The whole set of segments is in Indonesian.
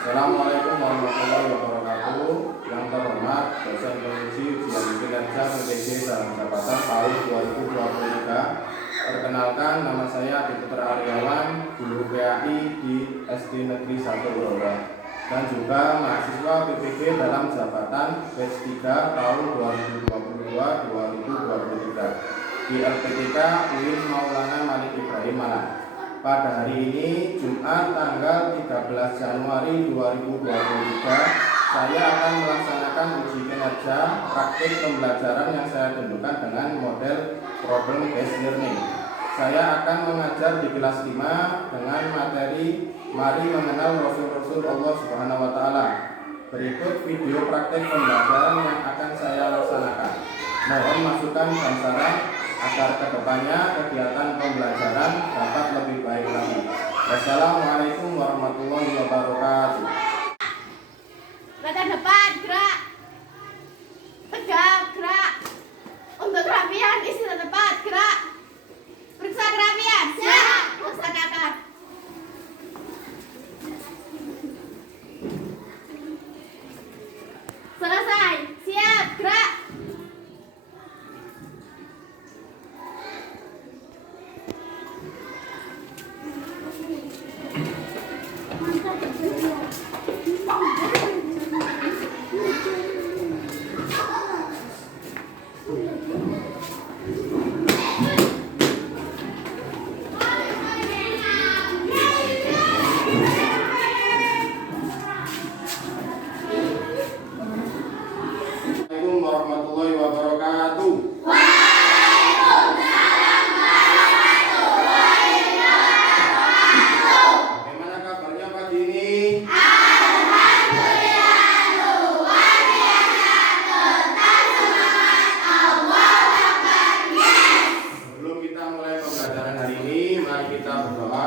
Assalamualaikum warahmatullahi wabarakatuh. Yang terhormat dosen pengisi ujian kinerja PTG dalam jabatan tahun 2023. Perkenalkan, nama saya Diputra Aryawan, guru PAI di SD Negeri 1 Blora, dan juga mahasiswa PPG dalam jabatan batch 3 tahun 2022-2023 di LPTK UIN Maulana Malik Ibrahim Malang. Pada hari ini, Jumat tanggal 13 Januari 2023, saya akan melaksanakan uji kinerja praktik pembelajaran yang saya tentukan dengan model problem based learning. Saya akan mengajar di kelas 5 dengan materi Mari Mengenal Rasul-Rasul Allah Subhanahu wa Ta'ala. Berikut video praktik pembelajaran yang akan saya laksanakan. Mohon masukan dan saran agar kedepannya kegiatan pembelajaran dapat lebih baik lagi. Wassalamualaikum warahmatullahi wabarakatuh. Mata depan, gerak. Tegak, gerak. Untuk kerapian, istilah tepat, gerak. Periksa kerapian, siap. Laksanakan. Selesai, siap, gerak. Assalamualaikum warahmatullahi wabarakatuh. Bagaimana kabarnya pagi ini? Sebelum kita mulai pembelajaran hari ini, mari kita berdoa.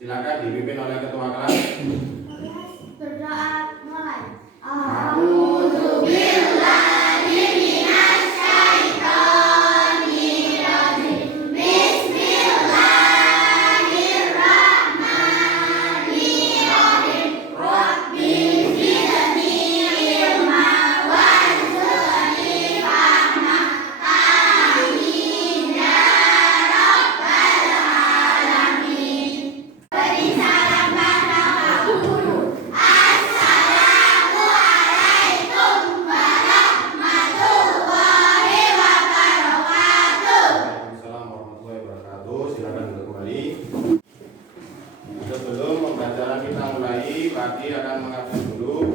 Silakan dipimpin oleh ketua kelas. Berdoa mulai. Waalaikumsalam warahmatullahi wabarakatuh. Silakan duduk kembali. Sebelum pembelajaran kita mulai, Pati akan mengabsen dulu.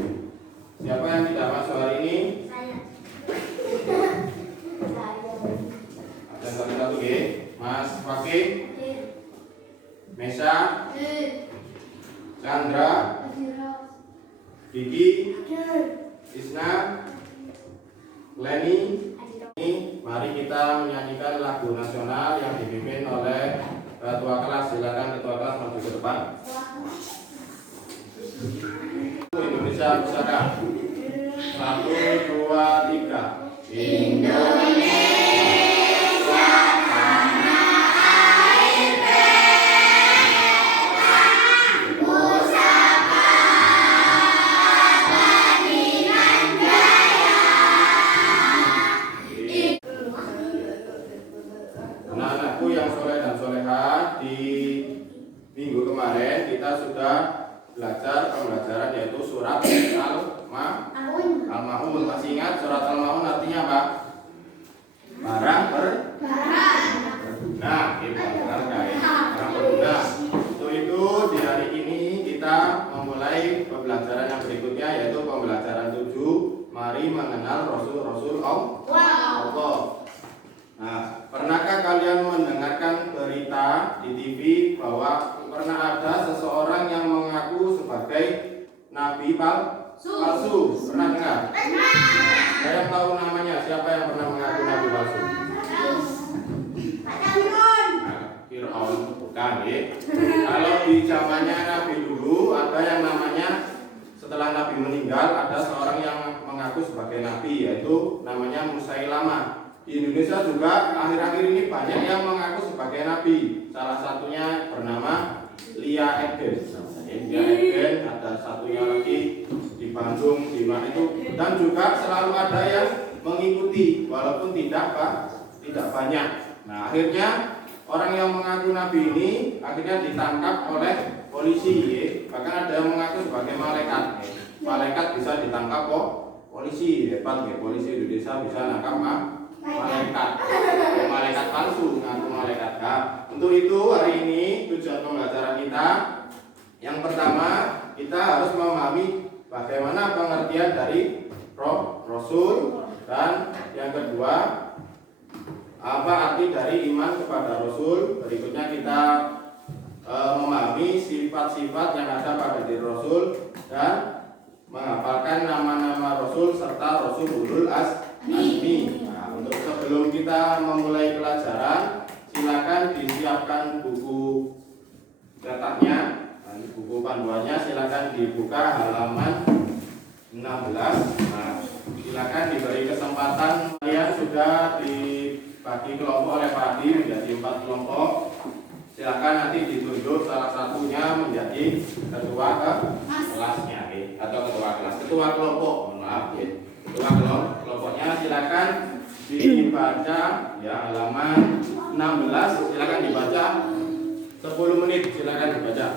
Siapa yang tidak masuk hari ini? Absen satu-satu, G. Mas Fakih, Mesa, Chandra, Diki, Isna, Leni. Mari kita menyanyikan lagu nasional yang dipimpin oleh ketua kelas. Silakan ketua kelas maju ke depan. Indonesia Pusaka. 1, 2, 3. Anak-anakku yang soleh dan solehah, di minggu kemarin kita sudah belajar pembelajaran yaitu surat Al-Maun. Masih ingat surat Al-Maun artinya apa? Barang berguna. Barang berguna. Untuk itu di hari ini kita memulai pembelajaran yang berikutnya yaitu pembelajaran 7. Mari mengenal Rasul-Rasul Allah. Nah, pernahkah kalian mendengarkan berita di TV bahwa pernah ada seseorang yang mengaku sebagai nabi palsu? Pernah dengar? Saya tahu namanya. Siapa yang pernah mengaku nabi palsu? Fir'aun bukan, ya. Kalau di zamannya Nabi dulu ada yang namanya, setelah Nabi meninggal ada seorang yang mengaku sebagai nabi, yaitu namanya Musailamah. Di Indonesia juga akhir-akhir ini banyak yang mengaku sebagai nabi. Salah satunya bernama Lia Eden. Di Agen, ada satunya lagi di Bandung, di mana itu, dan juga selalu ada yang mengikuti walaupun tidak banyak. Nah, akhirnya orang yang mengaku nabi ini akhirnya ditangkap oleh polisi, ya. Bahkan ada yang mengaku sebagai malaikat. Malaikat bisa ditangkap kok polisi, hebat, ya. Polisi Indonesia bisa nangkap malaikat. Malaikat palsu mengaku malaikat. Nah, untuk itu hari ini tujuan pembelajaran kita yang pertama, kita harus memahami bagaimana pengertian dari Rasul, dan yang kedua, apa arti dari iman kepada Rasul. Berikutnya kita memahami sifat-sifat yang ada pada diri Rasul dan menghafalkan nama-nama Rasul serta Rasul Ulul Azmi. Nah, untuk sebelum kita memulai pelajaran, silakan disiapkan buku cetaknya. Buku panduannya silakan dibuka halaman 16. Nah, silakan diberi kesempatan. Kalian sudah dibagi kelompok oleh Pak Adi menjadi 4 kelompok. Silakan nanti ditunjuk salah satunya menjadi ketua kelasnya, atau ketua kelompok. Maaf, ya. Ketua kelompoknya silakan dibaca, ya, halaman 16. Silakan dibaca 10 menit. Silakan dibaca.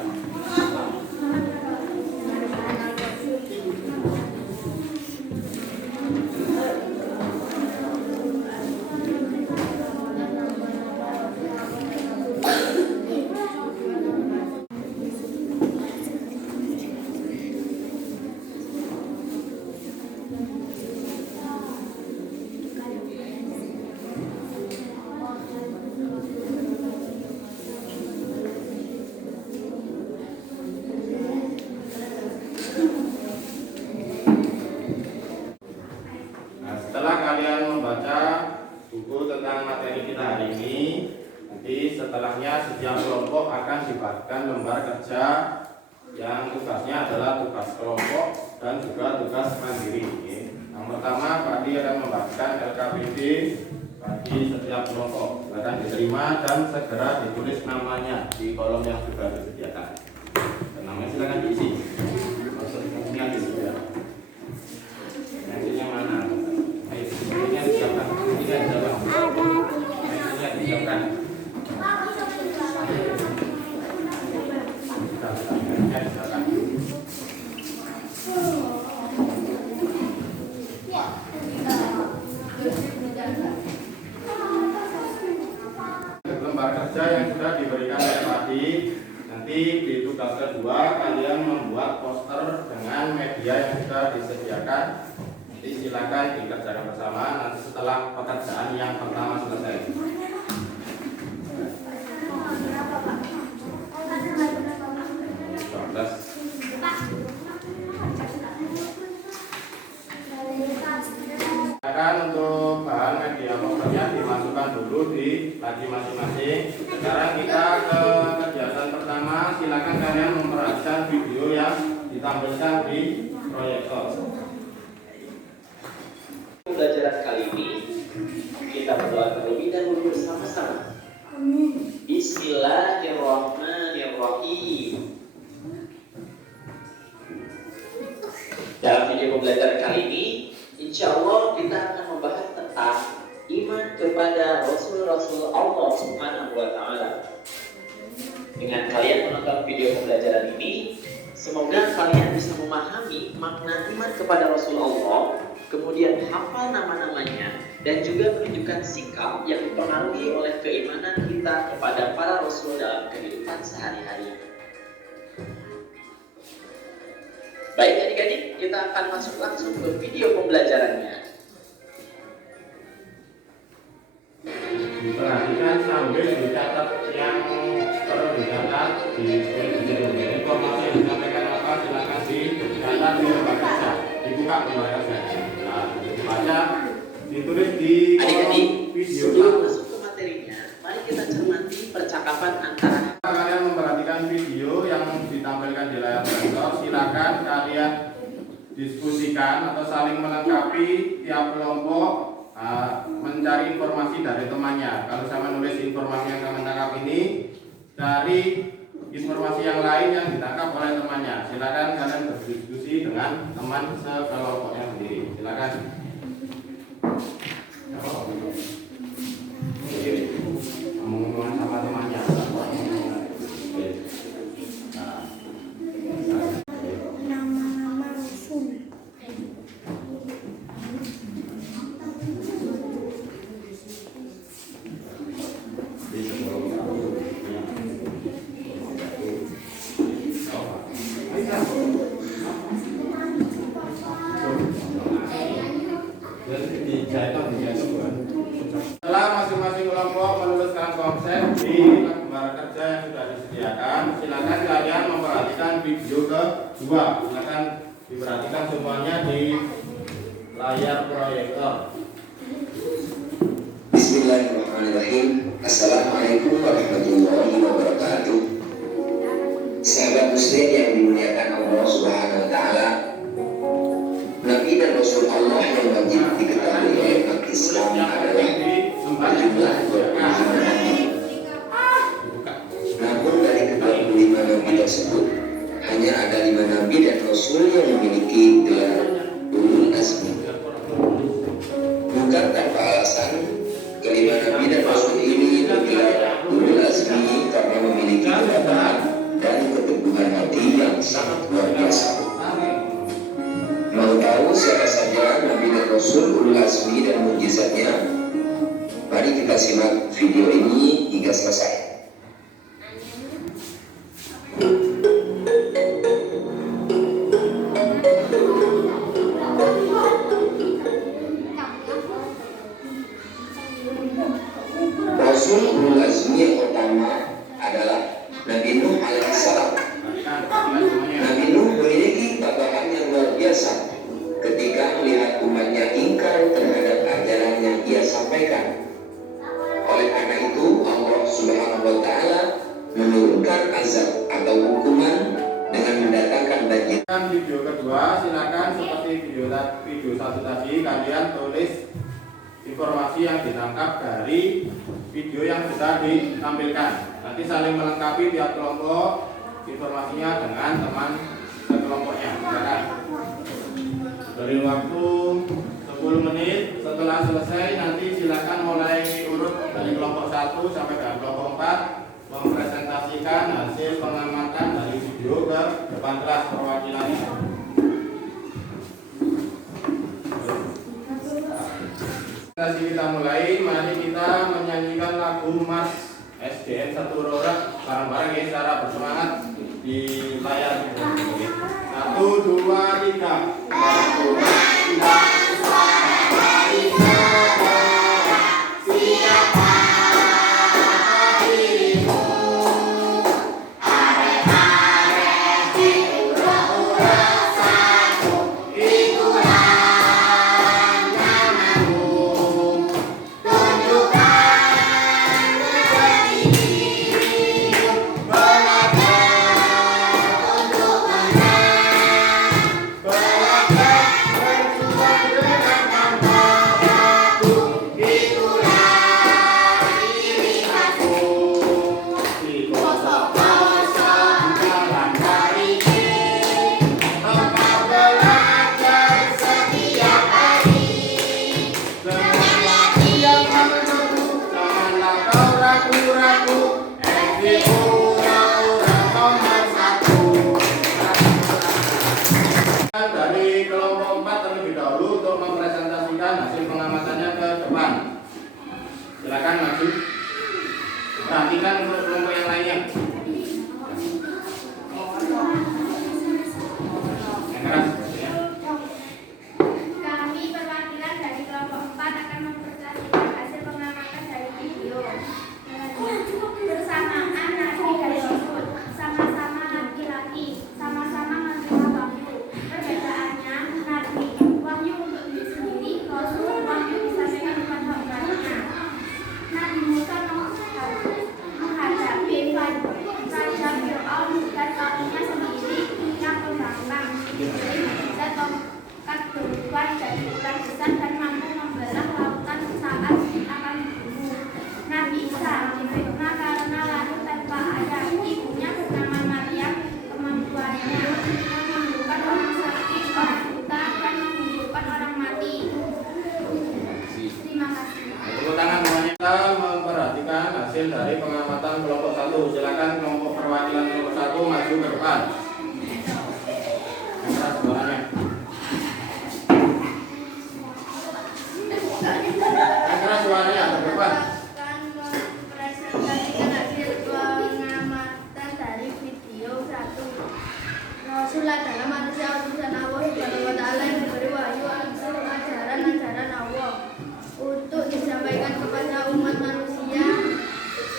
Setelahnya setiap kelompok akan dibagikan lembar kerja yang tugasnya adalah tugas kelompok dan juga tugas mandiri. Yang pertama, Pak Adi akan membagikan LKPD bagi setiap kelompok. Silakan diterima dan segera ditulis namanya di kolom yang sudah disediakan. Dan namanya silakan diisi. Maksudnya disediakan. Nantinya mana? Ayo, nantinya disiapkan. Nantinya disiapkan. Lembar kerja yang sudah diberikan oleh Pak Adi, nanti di tugas kedua kalian membuat poster dengan media yang sudah disediakan. Nanti silakan dikerjakan bersama nanti setelah pekerjaan yang pertama selesai. Untuk bahan media posternya dimasukkan dulu di laci masing-masing. Sekarang kita ke kegiatan pertama. Silakan kalian memperhatikan video yang ditampilkan di proyektor. Pembelajaran kali ini kita berdoa terlebih dahulu bersama-sama. Bismillahirrahmanirrahim. Dalam video pembelajaran kali ini, insya Allah kita akan membahas tentang iman kepada Rasul-Rasul Allah Subhanahu wa Ta'ala. Dengan kalian menonton video pembelajaran ini, semoga kalian bisa memahami makna iman kepada Rasul Allah, kemudian hafal nama-namanya, dan juga menunjukkan sikap yang dipengaruhi oleh keimanan kita kepada para Rasul dalam kehidupan sehari-hari. Baik adik-adik, kita akan masuk langsung ke video pembelajarannya. Perhatikan sambil dicatat yang perlu dicatat di informasi yang disampaikan apa, silakan dicatat di lembar kerja, dibuka lembar kerja. Nah, dibaca, ditulis di Adik-adik, video. sebelum masuk ke materinya, mari kita cermati percakapan antara. Kalian memperhatikan video yang ditampilkan di layar monitor. Silakan kalian diskusikan atau saling melengkapi. Tiap kelompok mencari informasi dari temannya. Kalau saya menulis informasi yang kalian tangkap ini dari informasi yang lain yang ditangkap oleh temannya. Silakan kalian berdiskusi dengan teman sekelompoknya sendiri. Silakan. Ngomong sama temannya. Nama-nama Rasul. Setelah masing-masing kelompok menuliskan konsep di lembar kerja yang sudah disediakan, silakan kalian memperhatikan video kedua. Silakan diperhatikan semuanya di layar proyektor. Bismillahirrahmanirrahim. Assalamualaikum warahmatullahi wabarakatuh. Sahabat muslim yang dimuliakan Allah Subhanahu wa taala, Nabi dan Rasul Allah yang wajib diketahui oleh umat Islam adalah berjumlah 25 nabi. Namun dari ke-25 nabi tersebut hanya ada 5 nabi dan Rasul yang memiliki gelar Ulul Azmi. Bukan tanpa alasan, kelima nabi dan Rasul ini bergelar Ulul Azmi karena memiliki ketabahan dan keteguhan hati yang sangat luar biasa. Mau tahu siapa saja Nabi dan Rasul Ulul Azmi dan mukjizatnya? Mari kita simak video ini hingga selesai. Rasul Ulul Azmi yang pertama adalah Nabi Nuh alaihissalam. Nabi Nuh memiliki ketabahan yang luar biasa ketika melihat umatnya ingkar terhadap ajaran yang ia sampaikan. Oleh karena itu, Allah Subhanahu wa taala menurunkan azab atau hukuman dengan mendatangkan banjir. Video kedua, silakan seperti video satu tadi, kalian tulis informasi yang ditangkap dari video yang sudah ditampilkan. Nanti saling melengkapi tiap kelompok informasinya dengan teman sekelompoknya. Silakan. Beri waktu 10 menit. Setelah selesai nanti silakan mulai urut dari kelompok 1 sampai dengan kelompok 4 mempresentasikan hasil pengamatan dari video ke depan kelas perwakilannya. Kita mulai, mari kita menyanyikan lagu Mars SDN 1 Rorak bareng-bareng ya, secara bersemangat di layar. 1, 2, 3. Dari kelompok 4 terlebih dahulu untuk mempresentasikan hasil pengamatannya ke depan. Silakan maju. Perhatikan untuk kelompok yang lainnya. Yang keras ya. Kami perwakilan dari kelompok 4 akan mempresentasikan hasil pengamatan dari video. Bersamaan Nabi dan Rasul, sama-sama laki-laki, sama-sama menerima wahyu. Perbedaannya, Nabi wahyu untuk diri sendiri, Rasul wahyu disampaikan kepada umatnya. Nabi Musa menghadapi Raja Fir'aun dan kaumnya sendiri yang pembangkang. depan. Yang keras suaranya. Yang keras suaranya ke depan. Akan mempresentasikan hasil pengamatan dari video 1. Rasul adalah manusia utusan Allah Subhanahu wa taala yang diberi wahyu ajaran-ajaran Allah untuk disampaikan kepada umat manusia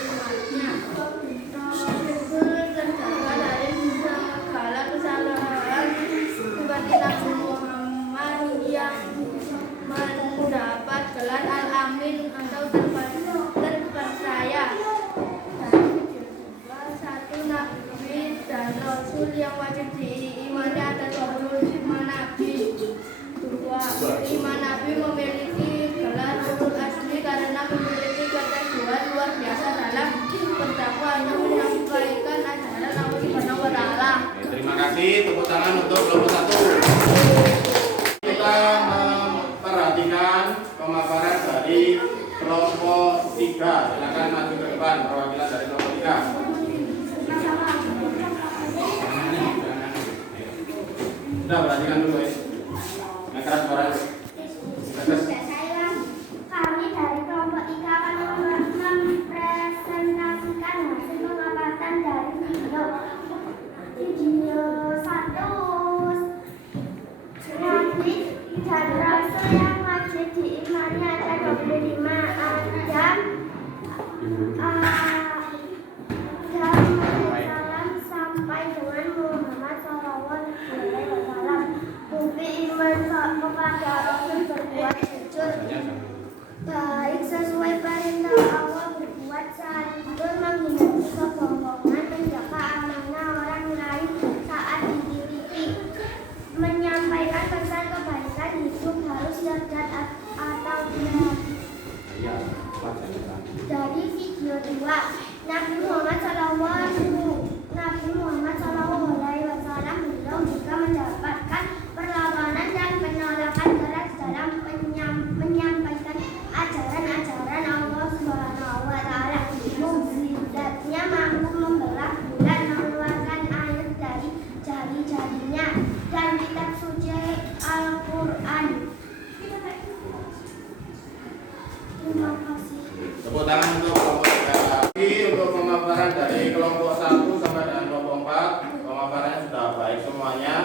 umatnya. Rasul terjaga dari segala kesalahan seperti Nabi Muhammad yang mendapat gelar Al-Amin atau terpercaya. Satu nabi dan rasul yang wajib diimani ada 25 nabi. Lima nabi memiliki gelar ulul azmi karena memiliki keteguhan luar biasa dalam berdakwahnya menyampaikan ajaran Allah Subhanahu wa taala. Terima kasih, tepuk tangan untuk kelompok 1. Kita memperhatikan pemaparan dari kelompok 3. Silakan maju ke depan perwakilan dari kelompok 3. Sudah perhatikan dulu ya. Yang keras suaranya. Kami dari kelompok 3 akan mempresentasikan hasil pengamatan dari video 1. Nabi dan Rasul yang wajib diimani ada 25. Adam sampai dengan Muhammad SAW. Bukti iman kepada Rasul berbuat jujur, baik sesuai perintah Allah, berbuat santun, menghindari kebohongan, menjaga amanah orang lain saat dimiliki, menyampaikan pesan kebaikan, hidup harus cerdas atau tidak. Dari video 2, Nabi Muhammad SAW beliau juga mendapatkan perlawanan dan penolakan keras dalam menyampaikan ajaran-ajaran Allah Subhanahu wa taala. Mukjizatnya mampu membelah bulan, mengeluarkan air dari jari-jarinya, dan kitab suci Al-Qur'an. Terima kasih. Tepuk tangan untuk kelompok 3. Untuk pemaparan dari kelompok 1 sampai dengan kelompok 4, pemaparannya sudah baik semuanya.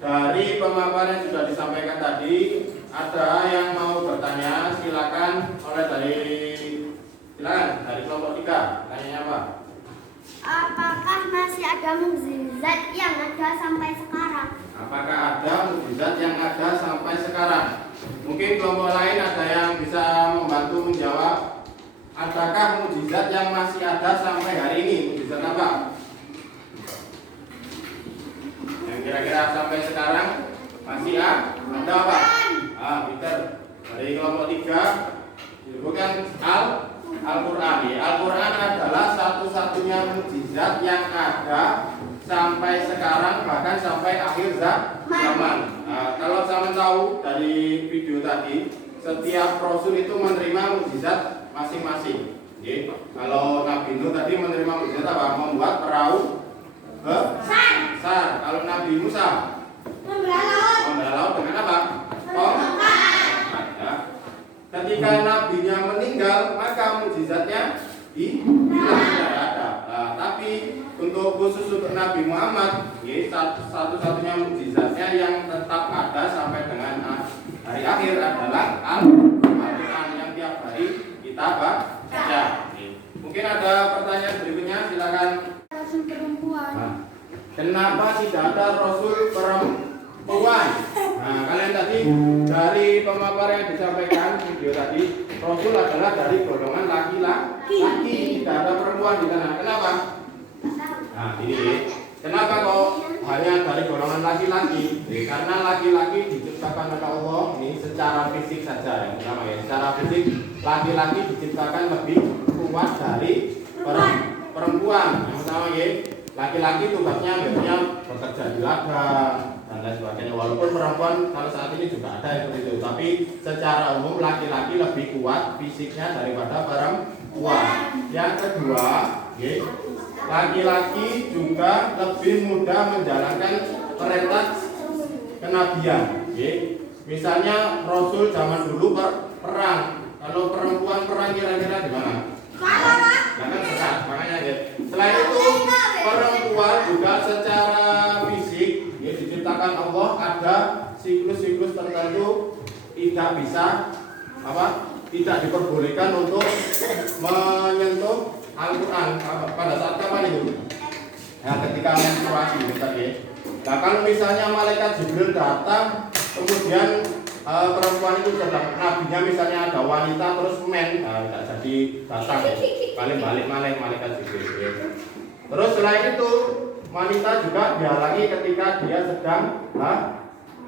Dari pemaparan yang sudah disampaikan tadi, ada yang mau bertanya, silakan dari kelompok 3. Tanyanya apa? Apakah masih ada mukjizat yang ada sampai sekarang? Apakah ada mukjizat yang ada sampai sekarang? Mungkin kelompok lain ada yang bisa membantu menjawab. Adakah mukjizat yang masih ada sampai hari ini? Mukjizat apa? Yang kira-kira sampai sekarang masih ada apa? Peter. Dari kelompok 3 disebutkan Al-Quran. Al-Quran adalah satu-satunya mukjizat yang ada sampai sekarang, bahkan sampai akhir zaman. Kalau sama tahu dari video tadi, setiap rasul itu menerima mukjizat masing-masing. Kalau Nabi Nuh tadi menerima mukjizat apa? Membuat perahu besar. Kalau Nabi Musa membelah laut dengan apa? Ketika nabinya meninggal, maka mukjizatnya tidak ada. Tapi untuk khusus untuk Nabi Muhammad, satu-satunya mukjizatnya yang tetap ada sampai dengan hari akhir adalah Al-Quran yang tiap hari kita baca. Mungkin ada pertanyaan berikutnya, silakan. Rasul perempuan. Kenapa tidak ada Rasul perempuan? Kalian tadi dari pemaparan yang disampaikan video tadi, Rasul adalah dari golongan laki-laki, tidak ada perempuan di sana. Kenapa? Ini kenapa kok hanya dari golongan laki-laki? Karena laki-laki diciptakan oleh Allah ini secara fisik saja, yang pertama ya. Secara fisik laki-laki diciptakan lebih kuat dari perempuan. Yang pertama ya, laki-laki tugasnya biasanya bekerja di ladang dan lain sebagainya. Walaupun perempuan kalau saat ini juga ada seperti itu, tapi secara umum laki-laki lebih kuat fisiknya daripada kuat. Yang kedua, laki-laki juga lebih mudah menjalankan perintah kenabian. Misalnya Rasul zaman dulu perang. Kalau perempuan perang kira-kira gimana? Jangan berat, makanya selain itu perempuan juga secara fisik diciptakan Allah ada siklus-siklus tertentu tidak bisa tidak diperbolehkan untuk menyentuh Al-Quran pada saat kapan itu? Ya, ketika menstruasi misalnya. Nah, kalau misalnya malaikat Jibril datang kemudian perempuan itu sedang nabinya misalnya ada wanita terus tidak jadi datang, paling balik malaikat Jibril. Terus selain itu wanita juga dihalangi ketika dia sedang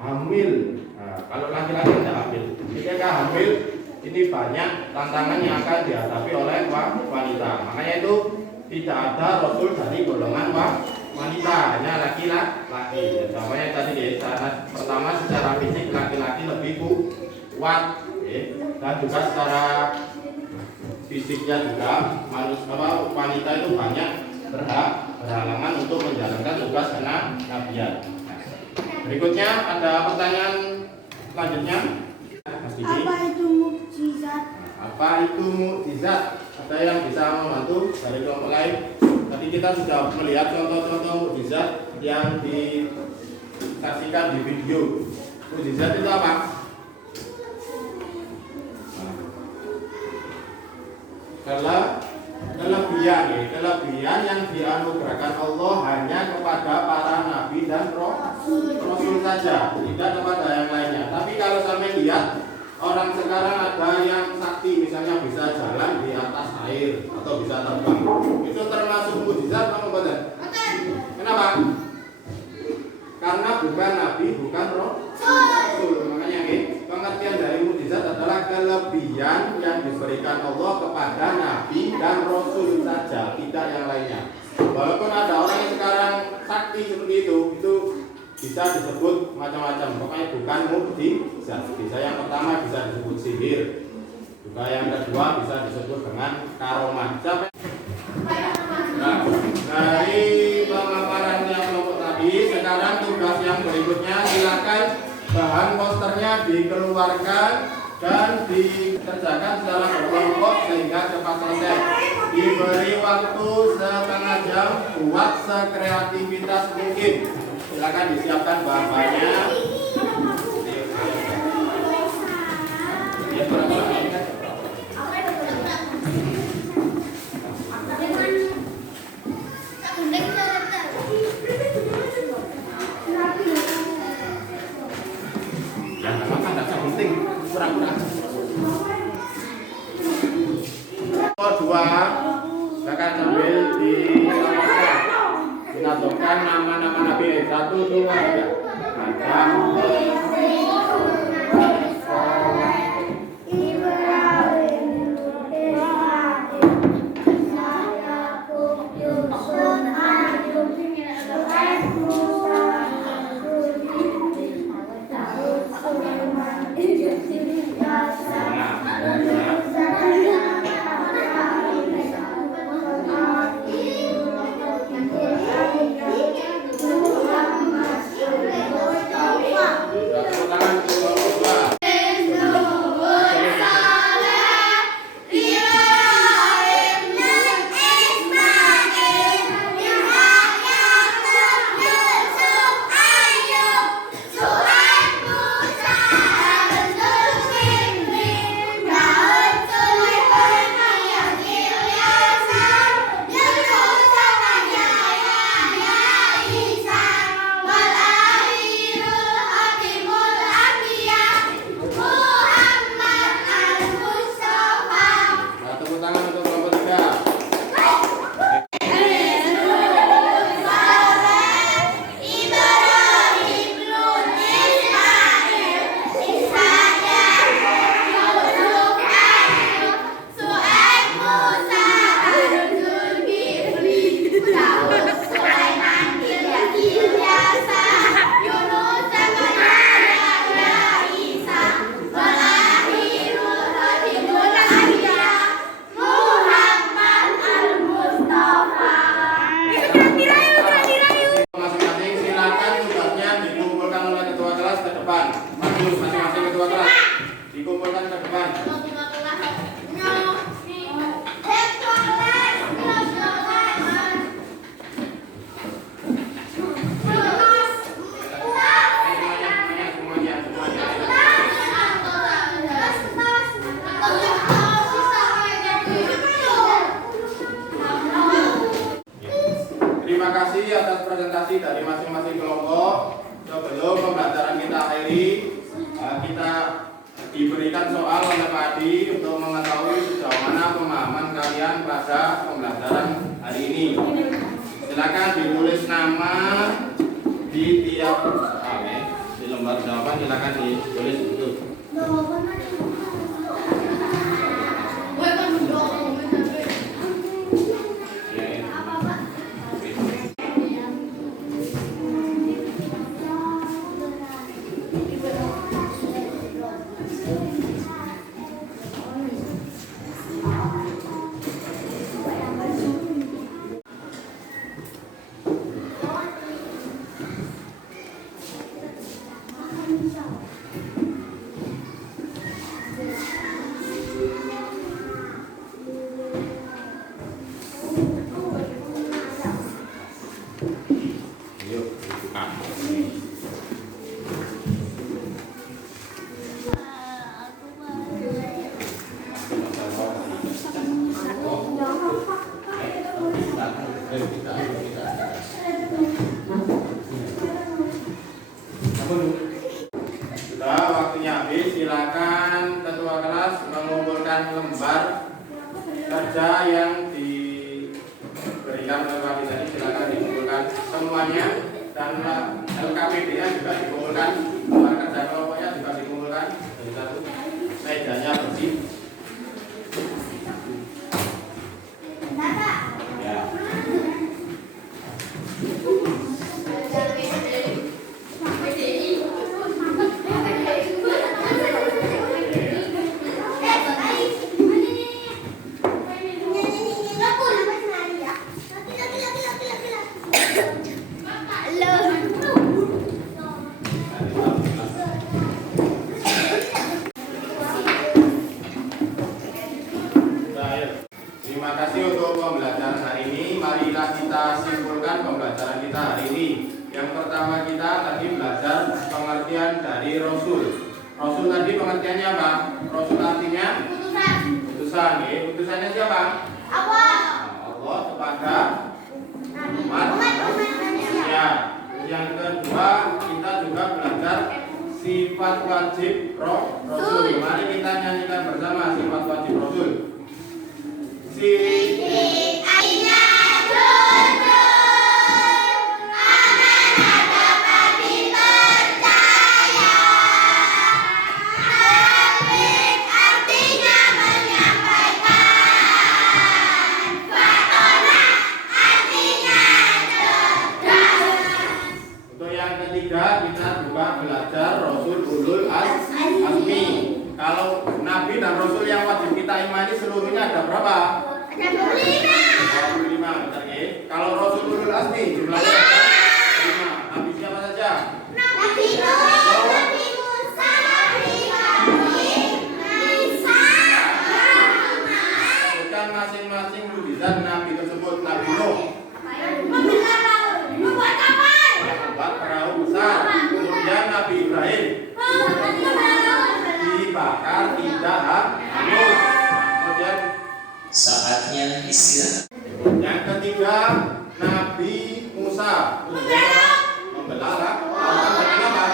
hamil. Nah, kalau laki-laki tidak hamil, ketika hamil ini banyak tantangan yang akan dihadapi oleh wanita. Makanya itu tidak ada Rasul dari golongan wanita, hanya laki-laki. Contohnya tadi pertama secara fisik laki-laki lebih kuat, dan juga secara fisiknya juga wanita itu banyak berhalangan untuk menjalankan tugas kenabian. Berikutnya ada pertanyaan selanjutnya. Apa itu mukjizat? Apa itu mukjizat? Ada yang bisa membantu dari kelompok lain? Tadi kita sudah melihat contoh-contoh mukjizat yang disaksikan di video. Mukjizat itu apa? Kelebihan yang dianugerahkan Allah hanya kepada para nabi dan rasul saja, tidak kepada yang lainnya. Tapi kalau sampai lihat orang sekarang ada yang sakti, misalnya bisa jalan di atas air atau bisa terbang, itu termasuk mukjizat atau bukan? Kenapa? Karena bukan nabi, bukan rasul. Makanya pengertian dari mukjizat adalah kelebihan yang diberikan Allah kepada nabi dan rasul saja, tidak yang lainnya. Walaupun ada orang yang sekarang sakti seperti itu bisa disebut macam-macam. Pokoknya bukan mukjizat. Bisa yang pertama bisa disebut sihir. Juga yang kedua bisa disebut dengan karomah. Nah, dari pemaparan yang kelompok tadi, sekarang tugas yang berikutnya silakan bahan posternya dikeluarkan dan dikerjakan secara berkelompok sehingga cepat selesai. Diberi waktu setengah jam buat sekreativitas mungkin. Silakan disiapkan bahan-bahannya. Dua, silakan sambil dinatokkan nama-nama Nabi. 1, 2, 3. Adam, Terima kasih atas presentasi dari masing-masing kelompok. Sebelum pembelajaran kita akhiri, kita diberikan soal oleh Pak Adi untuk mengetahui sejauh mana pemahaman kalian pada pembelajaran hari ini. Silakan ditulis nama di tiap di lembar jawaban, silakan ditulis itu. Sudah waktunya habis, silakan ketua kelas mengumpulkan lembar kerja yang diberikan oleh Pak tadi, silakan dikumpulkan semuanya, dan LKPD-nya juga dikumpulkan, lembar kerja kelompoknya juga dikumpulkan. Jadi satu, mejanya bersih. Ya. Terima kasih untuk pembelajaran hari ini. Marilah kita simpulkan pembelajaran kita hari ini. Yang pertama kita tadi belajar pengertian dari Rasul. Rasul tadi pengertiannya apa? Rasul artinya utusan. Utusannya siapa? Allah kepada umat manusia. Yang kedua kita juga belajar sifat wajib Rasul. Mari kita nyanyikan bersama sifat wajib Rasul. Sidik aina jujur, amanah dapat dipercaya. Tabligh artinya menyampaikan, fatonah artinya cerdas. Untuk yang ketiga kita juga belajar Rasul ulul azmi. Kalau Nabi dan Rasul yang wajib kita imani seluruhnya ada berapa? Ada 25. 25, benar ya? Kalau Rasul ulul azmi jumlahnya ada 5. Nabi siapa saja? Nabi Nuh, Nabi Musa, Nabi Ibrahim, Nabi Isa. Sebutkan masing-masing mukjizat Nabi tersebut. Nabi Nuh Membelah laut, membuat kapal. membuat perahu besar. Kemudian Nabi Ibrahim dibakar tidak hangus. Kemudian Saatnya istirahat. yang ketiga Nabi Musa membelah lautan dengan apa?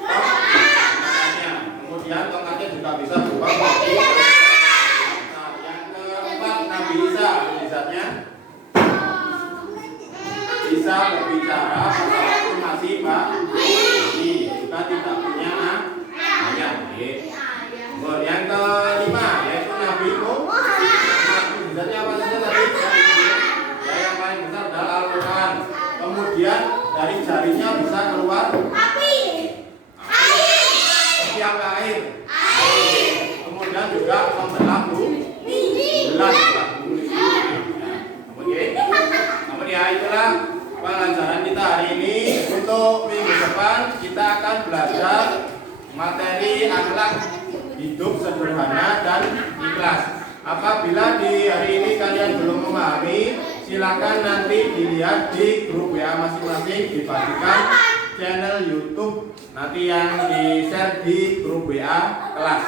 Tongkatnya. Kemudian tongkatnya juga bisa berubah menjadi besar. Yang keempat Nabi Isa, mukjizatnya bisa berbicara pada waktu masih bayi, juga tidak punya ayah. Kemudian yang kelima yaitu Nabi Nuh. Mukjizatnya apa saja tadi? Yang paling besar adalah Al-Quran. Kemudian dari jarinya bisa keluar tiang air. Kemudian juga membelah bulan. Kemudian itulah pelajaran kita hari ini. Untuk minggu depan kita akan belajar materi akhlak hidup sederhana dan ikhlas. Apabila di hari ini kalian belum memahami, silakan nanti dilihat di grup WA masing-masing, dibagikan channel YouTube nanti yang di-share di grup WA kelas.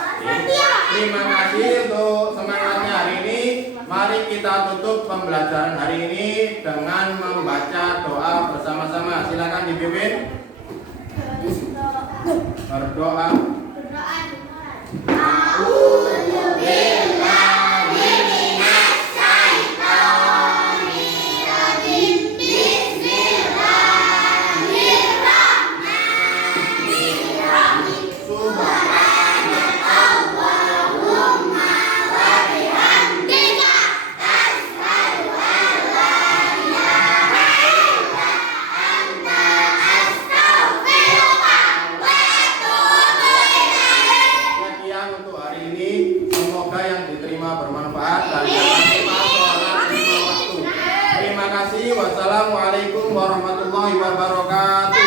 Terima kasih untuk semangatnya hari ini. Mari kita tutup pembelajaran hari ini dengan membaca doa bersama-sama. Silakan dipimpin. Berdoa. Sekian untuk hari ini. Semoga yang diterima bermanfaat dan jangan lupa sholat 5 waktu. Terima kasih. Wassalamualaikum warahmatullahi wabarakatuh.